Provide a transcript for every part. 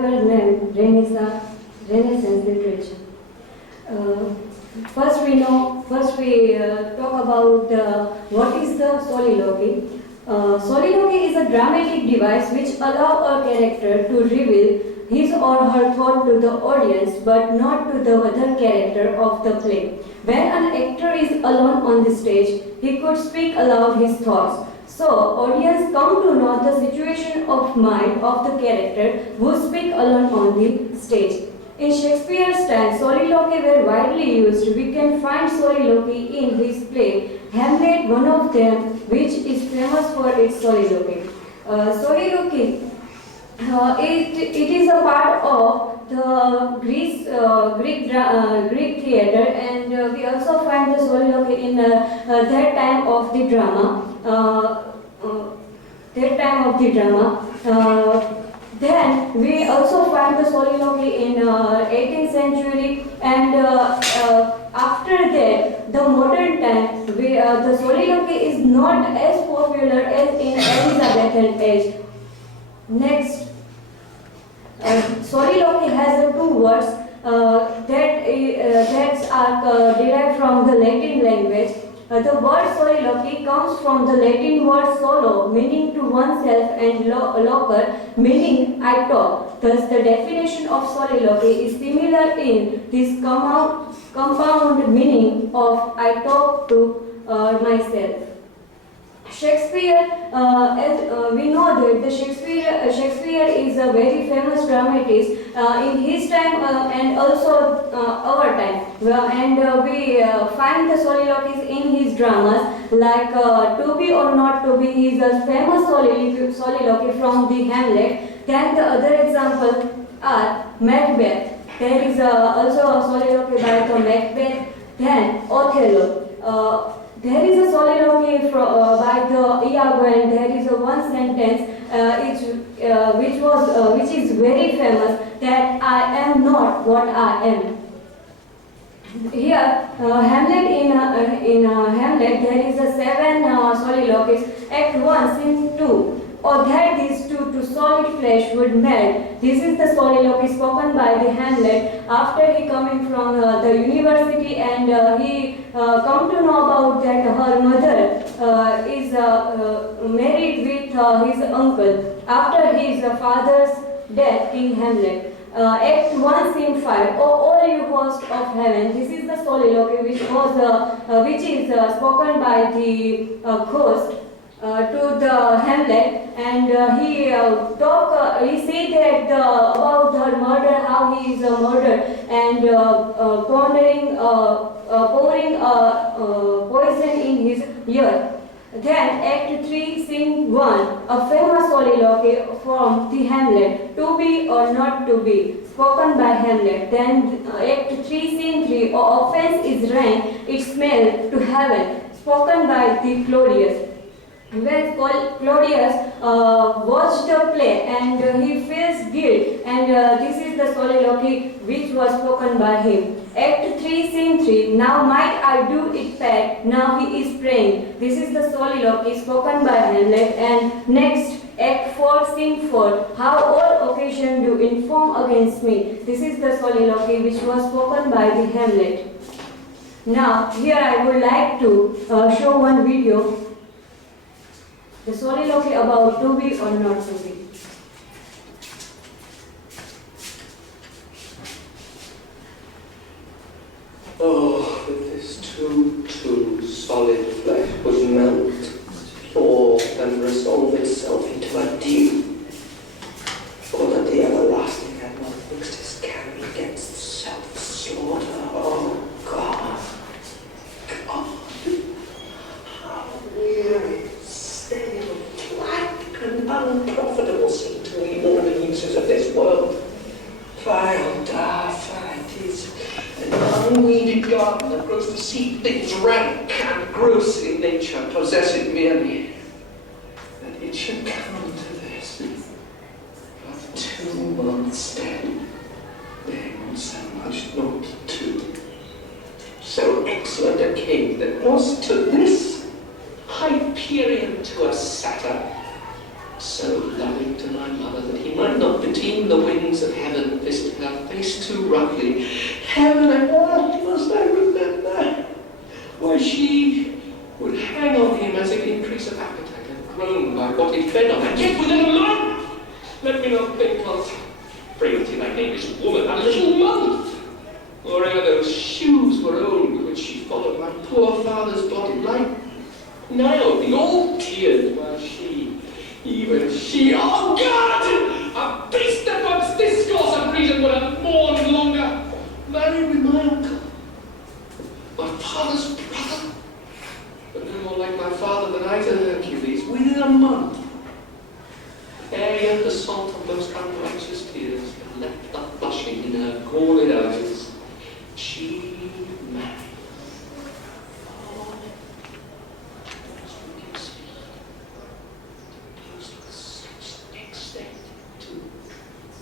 paper named Renaissance Literature. First we talk about what is the soliloquy. Soliloquy is a dramatic device which allows a character to reveal his or her thought to the audience but not to the other character of the play. When an actor is alone on the stage, he could speak aloud his thoughts. So, audience come to know the situation of mind of the character who speak alone on the stage. In Shakespeare's time, soliloquy were widely used. We can find soliloquy in his play Hamlet, one of them, which is famous for its soliloquy. Soliloquy, it is a part of the Greek theater, and we also find the soliloquy in that time of the drama. Then we also find the soliloquy in 18th century, and after that, the modern time, the soliloquy is not as popular as in Elizabethan age. Next, soliloquy has two words that are derived from the Latin language. The word soliloquy comes from the Latin word solo, meaning to oneself, and loquer, meaning I talk. Thus, the definition of soliloquy is similar in this compound meaning of I talk to myself. Shakespeare, as we know that the Shakespeare is a very famous dramatist in his time and also our time. And we find the soliloquies in his dramas like To Be or Not to Be. He is a famous soliloquy from the Hamlet. Then the other example are Macbeth. There is also a soliloquy by the Macbeth. Then Othello. There is a soliloquy by the Iago, and there is one sentence which is very famous, that I am not what I am. Here, Hamlet in Hamlet, there is a 7 soliloquies. Act 1, Scene 2. Or that these two to solid flesh would melt. This is the soliloquy spoken by the Hamlet after he coming from the university, and he come to know about that her mother is married with his uncle after his father's death, King Hamlet. Act 1, Scene 5. O all you host of heaven. This is the soliloquy which is spoken by the ghost to the Hamlet, and he said that about her murder, how he is murdered, and pouring poison in his ear. Then Act 3, Scene 1, a famous soliloquy from the Hamlet, To Be or Not to Be, spoken by Hamlet. Then Act 3, Scene 3, offense is rain, it smell to heaven, spoken by the Claudius. When Claudius watched the play and he feels guilt, and this is the soliloquy which was spoken by him. Act 3, Scene 3. Now might I do it back, now he is praying. This is the soliloquy spoken by Hamlet. And next, Act 4, Scene 4. How all occasion do inform against me. This is the soliloquy which was spoken by the Hamlet. Now, here I would like to show one video. The soliloquy about to be or not to be. Oh, if this too solid flesh would melt, fall, and resolve itself into a deep, or that the everlasting had not fixed his cannon against self-slaughter. Oh, God, how weary, stale, black, and unprofitable seem to me all the uses of this world. Vile, daft, it is an unweeded garden that grows to seed things rank and gross in nature, possessing merely. That it should come to this, of 2 months dead, being so much not to. So excellent a king that was to this Hyperion to a satyr, so loving to my mother that he might not beteem the winds eyes of heaven visited her face too roughly. Heaven and earth, must I remember, where she would hang on him as if in increase of appetite and groan by what he fed on, and yet within a month, let me not think of frailty like English woman, a little month, or ere those shoes were old which she followed my poor father's body, like Niobe, all tears, while she, even she, oh God, a beast that once discourse of reason would have mourned longer, married with my uncle, my father's brother, but no more like my father than I to Hercules, within a month. Ere yet the salt of those unrighteous tears had left the blushing in her galled eyes, she married.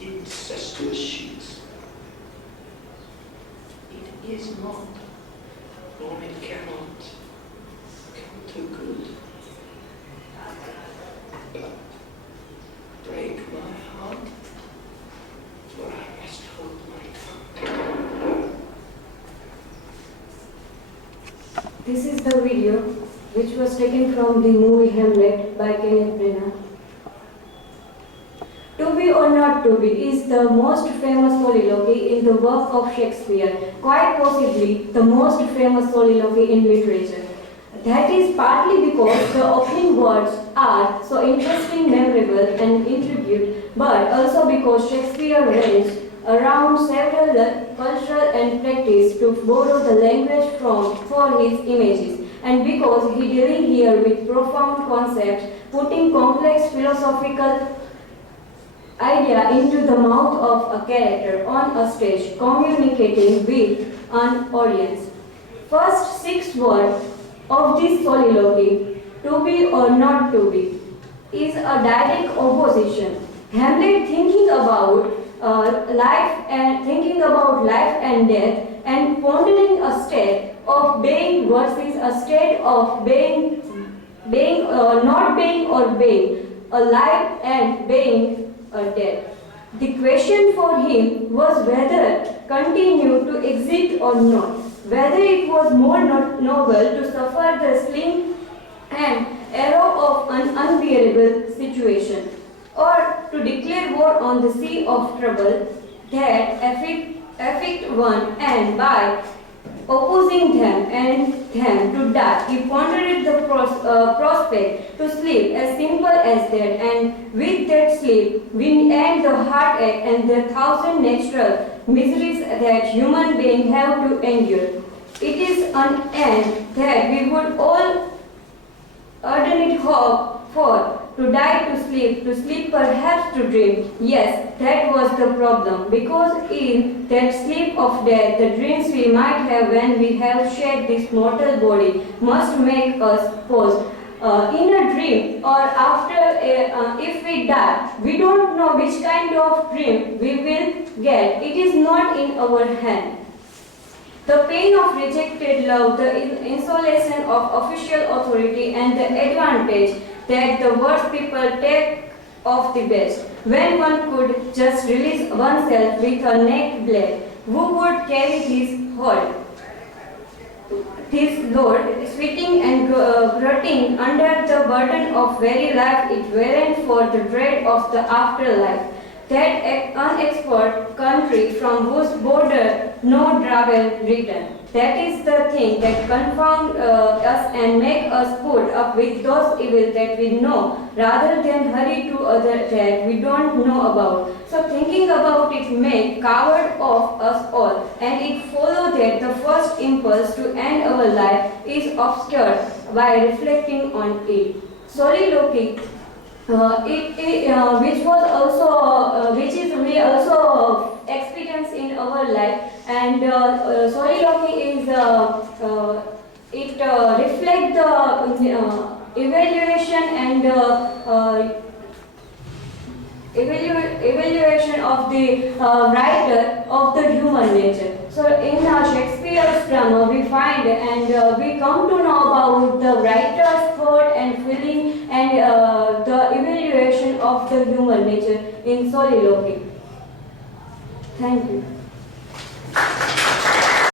Incestuous sheets. It is not, nor it cannot come to good. But break my heart, for I must hold my tongue. This is the video which was taken from the movie Hamlet by Kenneth Branagh. To be or not to be is the most famous soliloquy in the work of Shakespeare, quite possibly the most famous soliloquy in literature. That is partly because the opening words are so interesting, memorable and intricate, but also because Shakespeare ranged around several cultural and practice to borrow the language for his images, and because he dealing here with profound concepts, putting complex philosophical idea into the mouth of a character on a stage, communicating with an audience. First 6 words of this soliloquy, to be or not to be, is a direct opposition. Hamlet thinking about life and death, and pondering a state of being versus a state of not being or being, alive and being dead. The question for him was whether continue to exist or not, whether it was more noble to suffer the sling and arrow of an unbearable situation, or to declare war on the sea of trouble that afflict one, and by opposing them to die. He pondered the prospect to sleep as simple as that, and with that sleep we end the heartache and the 1,000 natural miseries that human beings have to endure. It is an end that we would all ardently hope for, to die to sleep perhaps to dream. Yes, that was the problem, because in that sleep of death, the dreams we might have when we have shed this mortal body must make us pause. In a dream or after, if we die, we don't know which kind of dream we will get. It is not in our hand. The pain of rejected love, the insolation of official authority, and the advantage that the worst people take of the best, when one could just release oneself with a naked blade, who would carry his hold? This Lord, sweating and grunting under the burden of very life, it weren't for the dread of the afterlife. That unexplored country from whose border no travel return. That is the thing that confound us and make us put up with those evils that we know, rather than hurry to others that we don't know about. So thinking about it make coward of us all, and it follows that the first impulse to end our life is obscured by reflecting on it. Soliloquy, which is we also experience in our life, and soliloquy is it reflects the evaluation and evaluation of the writer of the human nature. So in Shakespeare's drama we find and we come to know about the writer's thought and feeling and the evaluation of the human nature in soliloquy. Thank you.